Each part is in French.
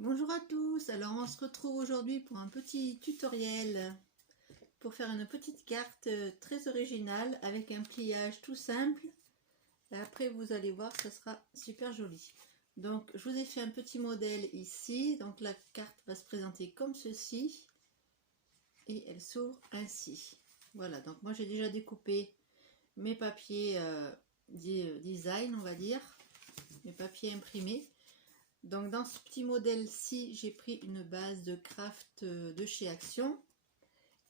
Bonjour à tous, alors on se retrouve aujourd'hui pour un petit tutoriel pour faire une petite carte très originale avec un pliage tout simple et après vous allez voir ça sera super joli. Donc je vous ai fait un petit modèle ici, donc la carte va se présenter comme ceci et elle s'ouvre ainsi. Voilà, donc moi j'ai déjà découpé mes papiers design, on va dire, mes papiers imprimés. Donc dans ce petit modèle-ci, j'ai pris une base de craft de chez Action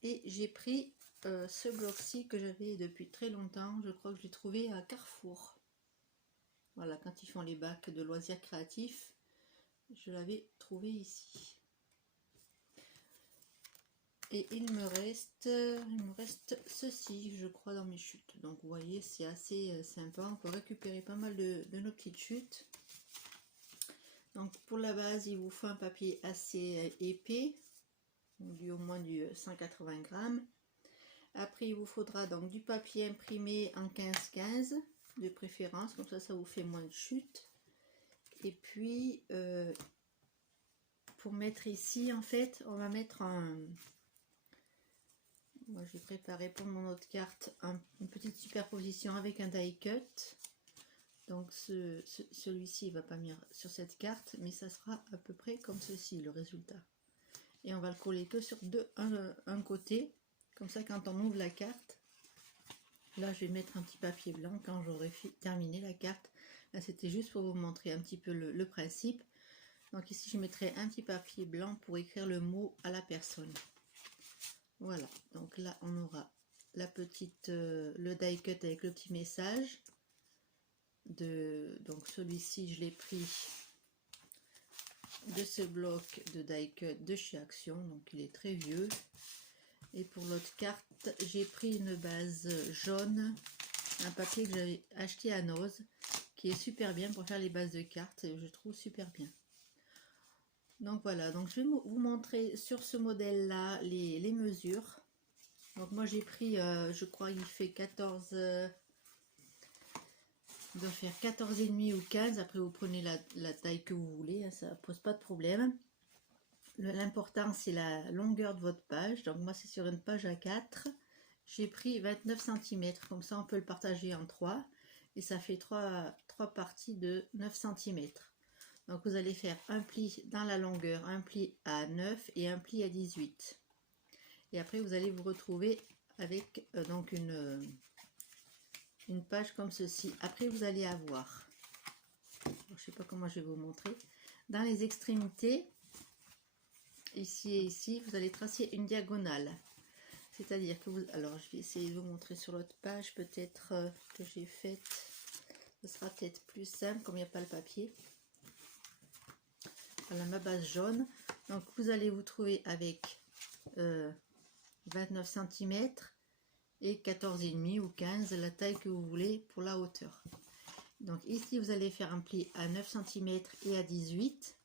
et j'ai pris ce bloc-ci que j'avais depuis très longtemps. Je crois que je l'ai trouvé à Carrefour. Voilà, quand ils font les bacs de loisirs créatifs, je l'avais trouvé ici. Et il me reste ceci, je crois, dans mes chutes. Donc vous voyez, c'est assez sympa. On peut récupérer pas mal de nos petites chutes. Donc pour la base, il vous faut un papier assez épais, au moins du 180 grammes. Après, il vous faudra donc du papier imprimé en 15-15 de préférence, comme ça vous fait moins de chutes. Et puis, pour mettre ici, en fait, on va mettre un... Moi, j'ai préparé pour mon autre carte une petite superposition avec un die cut. Donc celui-ci il va pas venir sur cette carte, mais ça sera à peu près comme ceci le résultat. Et on va le coller que sur un côté, comme ça quand on ouvre la carte, là je vais mettre un petit papier blanc quand j'aurai terminé la carte. Là c'était juste pour vous montrer un petit peu le principe. Donc ici je mettrai un petit papier blanc pour écrire le mot à la personne. Voilà, donc là on aura la petite, le die cut avec le petit message. Donc celui-ci je l'ai pris de ce bloc de die cut de chez Action, donc il est très vieux. Et pour l'autre carte j'ai pris une base jaune, un papier que j'avais acheté à Noz, qui est super bien pour faire les bases de cartes, et je trouve super bien. Donc voilà, donc je vais vous montrer sur ce modèle là les mesures. Donc moi j'ai pris, je crois il fait 14, il doit faire 14,5 ou 15, après vous prenez la taille que vous voulez, hein, ça pose pas de problème. L'important c'est la longueur de votre page, donc moi c'est sur une page A4, j'ai pris 29 cm, comme ça on peut le partager en 3, et ça fait 3 parties de 9 cm. Donc vous allez faire un pli dans la longueur, un pli à 9 et un pli à 18. Et après vous allez vous retrouver avec donc une page comme ceci. Après vous allez avoir, je ne sais pas comment je vais vous montrer, dans les extrémités, ici et ici, vous allez tracer une diagonale. C'est-à-dire que vous... Alors je vais essayer de vous montrer sur l'autre page, peut-être que j'ai faite. Ce sera peut-être plus simple comme il n'y a pas le papier. Voilà ma base jaune. Donc vous allez vous trouver avec 29 cm et 14,5 ou 15, la taille que vous voulez pour la hauteur. Donc ici vous allez faire un pli à 9 cm et à 18.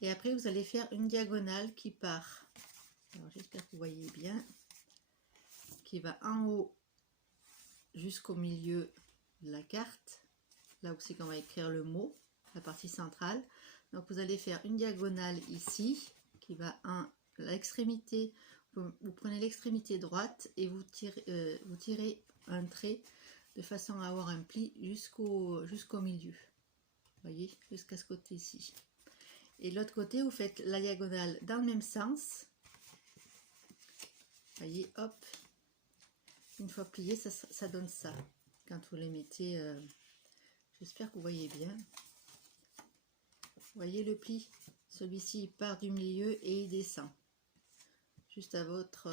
Et après vous allez faire une diagonale qui part, alors j'espère que vous voyez bien, qui va en haut jusqu'au milieu de la carte, là où c'est qu'on va écrire le mot, la partie centrale. Donc vous allez faire une diagonale ici qui va à l'extrémité, vous prenez l'extrémité droite et vous tirez un trait de façon à avoir un pli jusqu'au milieu, vous voyez, jusqu'à ce côté-ci. Et de l'autre côté vous faites la diagonale dans le même sens, vous voyez, hop, une fois plié ça donne ça quand vous les mettez. J'espère que vous voyez bien. Vous voyez le pli, celui-ci part du milieu et il descend juste à votre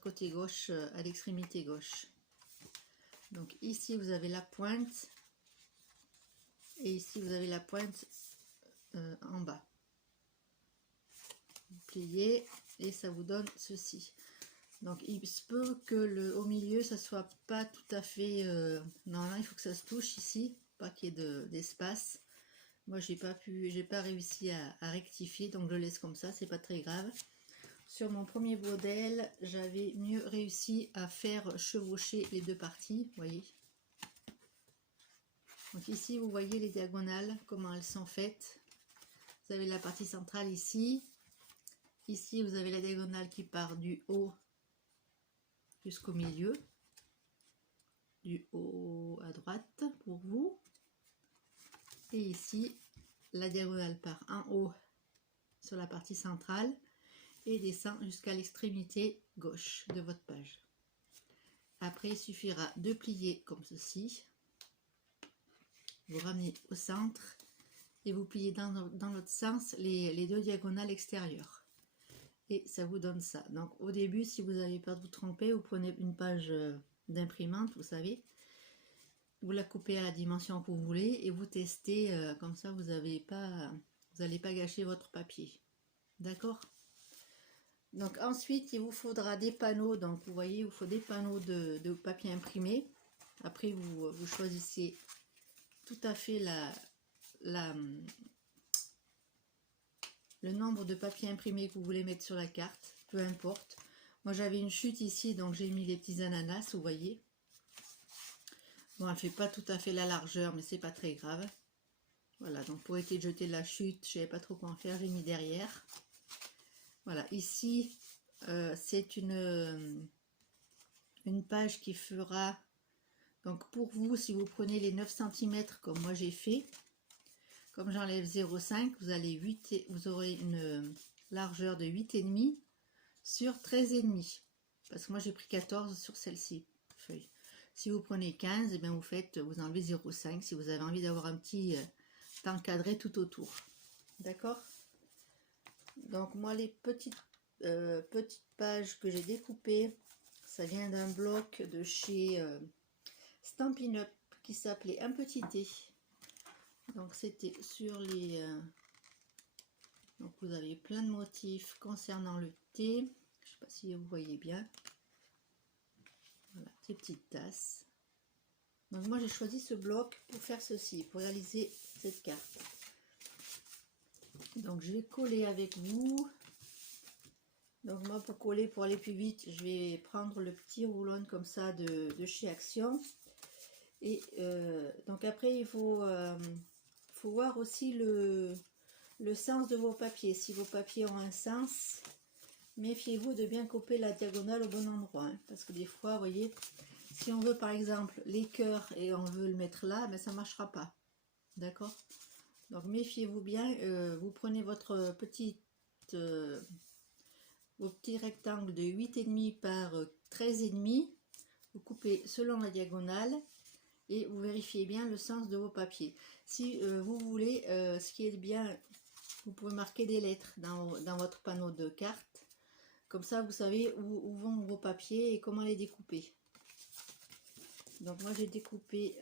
côté gauche, à l'extrémité gauche. Donc ici vous avez la pointe et ici vous avez la pointe en bas. Vous pliez et ça vous donne ceci. Donc il se peut que au milieu ça soit pas tout à fait normalement il faut que ça se touche ici, pas qu'il y ait d'espace. Moi j'ai pas réussi à rectifier, donc je laisse comme ça, c'est pas très grave. Sur mon premier modèle j'avais mieux réussi à faire chevaucher les deux parties, vous voyez. Donc ici vous voyez les diagonales, comment elles sont faites. Vous avez la partie centrale ici. Ici, vous avez la diagonale qui part du haut jusqu'au milieu. Du haut à droite pour vous. Et ici, la diagonale part en haut sur la partie centrale et descend jusqu'à l'extrémité gauche de votre page. Après, il suffira de plier comme ceci. Vous ramenez au centre et vous pliez dans l'autre sens les deux diagonales extérieures. Et ça vous donne ça. Donc au début, si vous avez peur de vous tromper, vous prenez une page d'imprimante, vous savez. Vous la coupez à la dimension que vous voulez et vous testez, comme ça vous n'allez pas gâcher votre papier. D'accord? Donc ensuite, il vous faudra des panneaux. Donc vous voyez, il vous faut des panneaux de papier imprimé. Après, vous choisissez tout à fait le nombre de papiers imprimés que vous voulez mettre sur la carte, peu importe. Moi j'avais une chute ici, donc j'ai mis les petits ananas, vous voyez. Bon, elle ne fait pas tout à fait la largeur, mais c'est pas très grave. Voilà, donc pour éviter de jeter de la chute, je ne savais pas trop quoi en faire, j'ai mis derrière. Voilà, ici, c'est une page qui fera, donc pour vous, si vous prenez les 9 cm comme moi j'ai fait, comme j'enlève 0,5, vous aurez une largeur de 8,5 sur 13,5. Parce que moi j'ai pris 14 sur celle-ci, feuille. Si vous prenez 15, et bien vous enlevez 0,5 si vous avez envie d'avoir un petit encadré tout autour. D'accord? Donc moi les petites pages que j'ai découpées, ça vient d'un bloc de chez Stampin' Up qui s'appelait Un Petit Thé. Donc c'était sur les... donc vous avez plein de motifs concernant le thé. Je ne sais pas si vous voyez bien. Voilà, des petites tasses. Donc moi j'ai choisi ce bloc pour faire ceci, pour réaliser cette carte. Donc je vais coller avec vous. Donc moi pour coller, pour aller plus vite, je vais prendre le petit roulon comme ça de chez Action. Et donc après il faut voir aussi le sens de vos papiers. Si vos papiers ont un sens, méfiez-vous de bien couper la diagonale au bon endroit. Hein, parce que des fois, vous voyez, si on veut par exemple les cœurs et on veut le mettre là, ben ça ne marchera pas. D'accord? Donc méfiez-vous bien. Vous prenez votre vos petits rectangles de 8,5 par 13,5. Vous coupez selon la diagonale. Et vous vérifiez bien le sens de vos papiers. Si vous voulez, ce qui est bien, vous pouvez marquer des lettres dans votre panneau de cartes. Comme ça, vous savez où vont vos papiers et comment les découper. Donc moi, j'ai découpé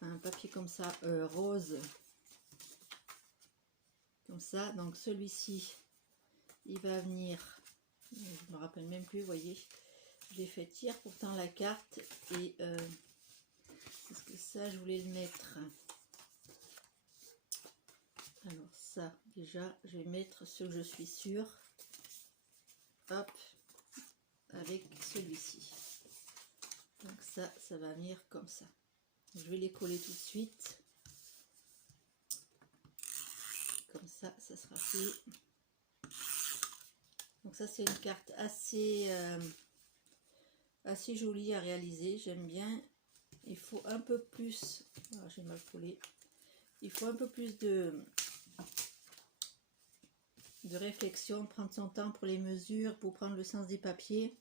un papier comme ça, rose. Comme ça. Donc celui-ci, il va venir, je me rappelle même plus, vous voyez. J'ai fait tirer pourtant la carte et parce que ça je voulais le mettre. Alors ça déjà je vais mettre ce que je suis sûre. Hop, avec celui-ci. Donc ça va venir comme ça. Je vais les coller tout de suite. Comme ça sera fait. Donc ça c'est une carte assez jolie à réaliser, j'aime bien. Il faut un peu plus, j'ai mal collé, il faut un peu plus de réflexion, prendre son temps pour les mesures, pour prendre le sens des papiers,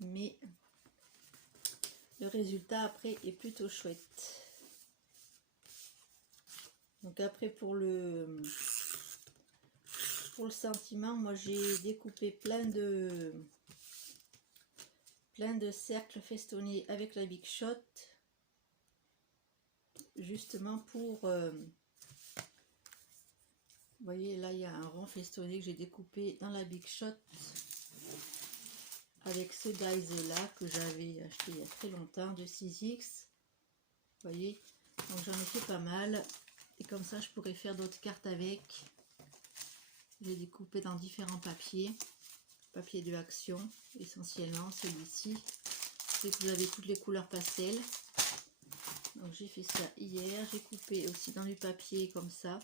mais le résultat après est plutôt chouette. Donc après pour le sentiment, moi j'ai découpé plein de cercles festonnés avec la Big Shot, justement pour vous voyez là il y a un rond festonné que j'ai découpé dans la Big Shot avec ce dies là que j'avais acheté il y a très longtemps de 6X, vous voyez. Donc j'en ai fait pas mal et comme ça je pourrais faire d'autres cartes avec. J'ai découpé dans différents papiers de Action, essentiellement celui-ci. C'est que vous avez toutes les couleurs pastel. Donc j'ai fait ça hier, j'ai coupé aussi dans du papier comme ça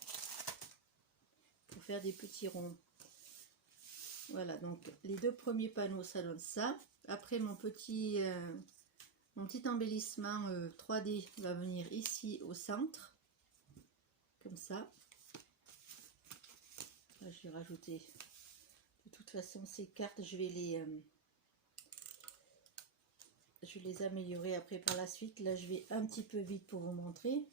pour faire des petits ronds. Voilà, donc les deux premiers panneaux ça donne ça. Après mon petit embellissement 3D va venir ici au centre, comme ça. Là, je vais rajouter, de toute façon ces cartes je vais les améliorer après par la suite. Là je vais un petit peu vite pour vous montrer.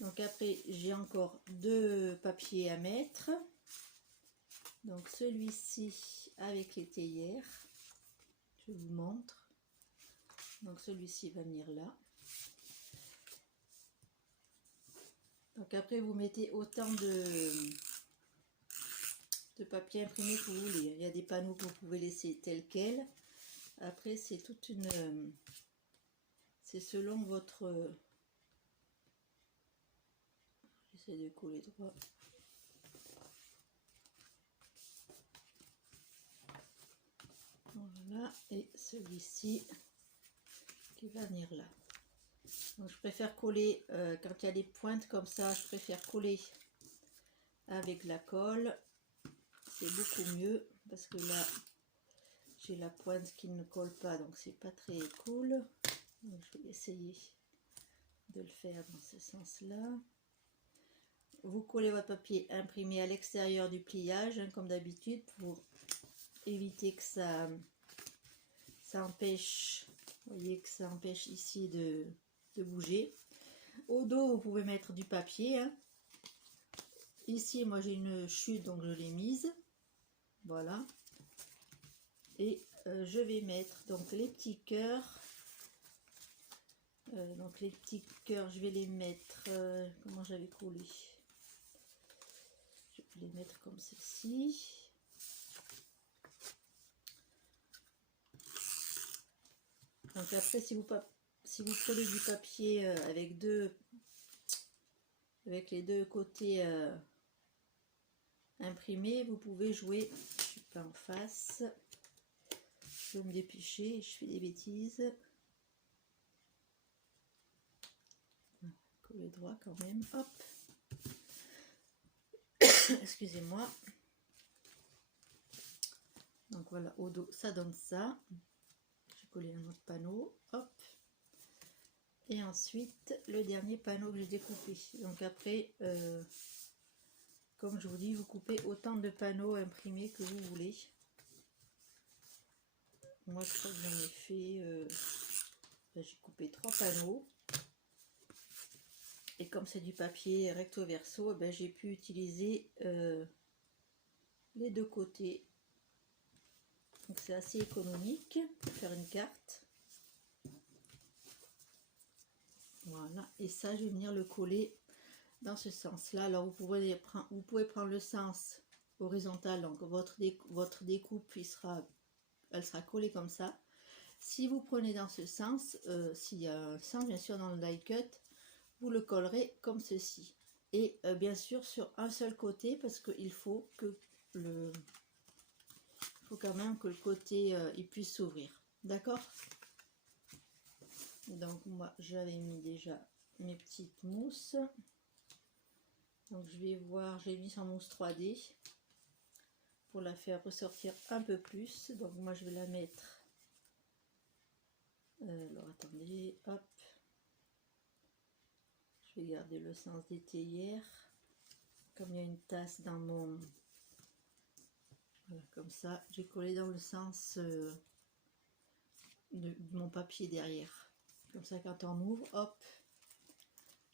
Donc après j'ai encore deux papiers à mettre. Donc celui-ci avec les théières, je vous montre. Donc celui-ci va venir là. Donc après vous mettez autant de papier imprimé que vous voulez. Il y a des panneaux que vous pouvez laisser tels quels. Après c'est toute une... c'est selon votre... J'essaie de coller droit. Voilà, et celui-ci qui va venir là. Donc je préfère coller, quand il y a des pointes comme ça, je préfère coller avec la colle. C'est beaucoup mieux parce que là, j'ai la pointe qui ne colle pas, donc c'est pas très cool. Donc je vais essayer de le faire dans ce sens-là. Vous collez votre papier imprimé à l'extérieur du pliage, hein, comme d'habitude, pour éviter que ça empêche, vous voyez que ça empêche ici de bouger. Au dos vous pouvez mettre du papier, hein. Ici moi j'ai une chute donc je l'ai mise, voilà. Et je vais mettre donc les petits cœurs, je vais les mettre comment j'avais collé, je vais les mettre comme ceci. Donc après si vous prenez du papier avec les deux côtés imprimés, vous pouvez jouer. Je suis pas en face, je vais me dépêcher, je fais des bêtises. Coller droit quand même, hop. Excusez-moi. Donc voilà, au dos ça donne ça. J'ai collé un autre panneau, hop. Et ensuite le dernier panneau que j'ai découpé. Donc après comme je vous dis, vous coupez autant de panneaux imprimés que vous voulez. Moi je crois que j'en ai fait j'ai coupé 3 panneaux. Et comme c'est du papier recto verso, j'ai pu utiliser les deux côtés. Donc c'est assez économique pour faire une carte. Voilà, et ça je vais venir le coller dans ce sens là. Alors vous pouvez prendre le sens horizontal, donc votre découpe elle sera collée comme ça. Si vous prenez dans ce sens, s'il y a un sens bien sûr dans le die cut, vous le collerez comme ceci. Et bien sûr sur un seul côté, parce qu'il faut quand même que le côté il puisse s'ouvrir, d'accord. Donc moi j'avais mis déjà mes petites mousses, donc je vais voir, j'ai mis en mousse 3D pour la faire ressortir un peu plus. Donc moi je vais la mettre alors attendez, hop, je vais garder le sens des théières, comme il y a une tasse dans mon, voilà, comme ça j'ai collé dans le sens de mon papier derrière. Comme ça quand on ouvre, hop,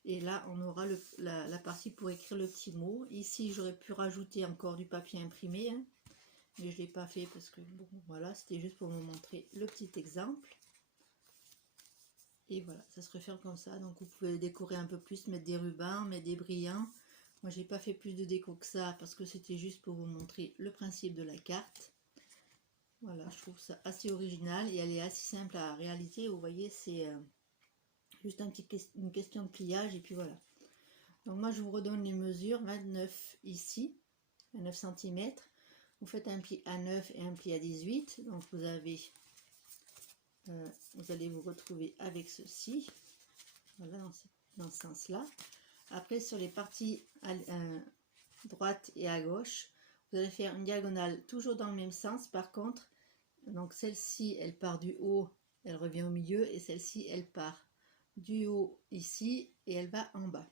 et là on aura la partie pour écrire le petit mot. Ici j'aurais pu rajouter encore du papier imprimé, hein, mais je l'ai pas fait parce que bon voilà, c'était juste pour vous montrer le petit exemple. Et voilà, ça se referme comme ça. Donc vous pouvez décorer un peu plus, mettre des rubans, mettre des brillants. Moi j'ai pas fait plus de déco que ça parce que c'était juste pour vous montrer le principe de la carte. Voilà, je trouve ça assez original et elle est assez simple à réaliser. Vous voyez, c'est juste une question de pliage et puis voilà. Donc moi je vous redonne les mesures, 29 ici, 29 cm. Vous faites un pli à 9 et un pli à 18. Donc vous allez vous retrouver avec ceci. Voilà, dans ce sens-là. Après, sur les parties à droite et à gauche, vous allez faire une diagonale toujours dans le même sens. Par contre, donc celle-ci, elle part du haut, elle revient au milieu, et celle-ci, elle part du haut ici, et elle va en bas.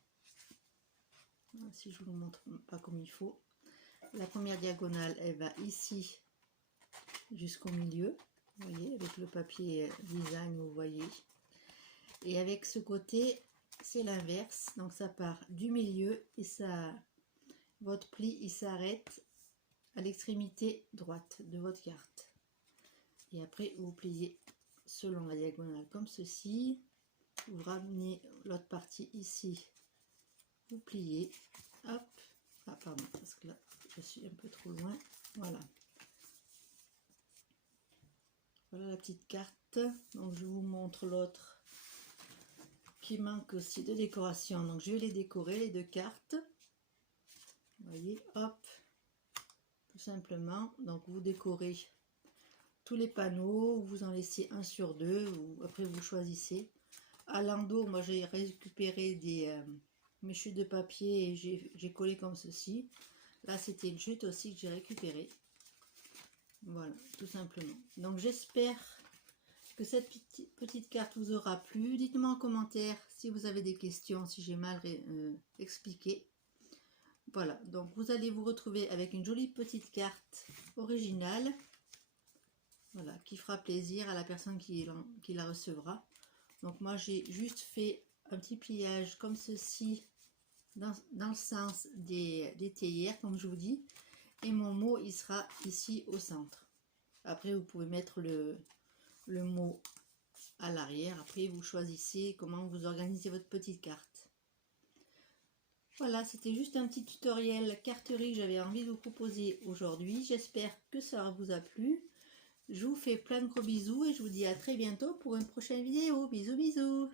Voilà, si je vous le montre pas comme il faut. La première diagonale, elle va ici jusqu'au milieu. Vous voyez, avec le papier design, vous voyez. Et avec ce côté, c'est l'inverse. Donc ça part du milieu et ça, votre pli, il s'arrête à l'extrémité droite de votre carte. Et après, vous pliez selon la diagonale comme ceci. Vous ramenez l'autre partie ici. Vous pliez. Hop. Ah pardon, parce que là, je suis un peu trop loin. Voilà. Voilà la petite carte. Donc je vous montre l'autre qui manque aussi de décoration. Donc je vais les décorer, les deux cartes. Vous voyez, hop. Tout simplement. Donc vous décorez tous les panneaux, vous en laissez un sur deux, ou après vous choisissez. À l'endos, moi j'ai récupéré mes chutes de papier et j'ai collé comme ceci. Là c'était une chute aussi que j'ai récupérée. Voilà, tout simplement. Donc j'espère que cette petite carte vous aura plu. Dites-moi en commentaire si vous avez des questions, si j'ai mal expliqué. Voilà, donc vous allez vous retrouver avec une jolie petite carte originale. Voilà, qui fera plaisir à la personne qui la recevra. Donc moi j'ai juste fait un petit pliage comme ceci dans le sens des théières, comme je vous dis. Et mon mot, il sera ici au centre. Après, vous pouvez mettre le mot à l'arrière. Après, vous choisissez comment vous organisez votre petite carte. Voilà, c'était juste un petit tutoriel carterie que j'avais envie de vous proposer aujourd'hui. J'espère que ça vous a plu. Je vous fais plein de gros bisous et je vous dis à très bientôt pour une prochaine vidéo. Bisous, bisous!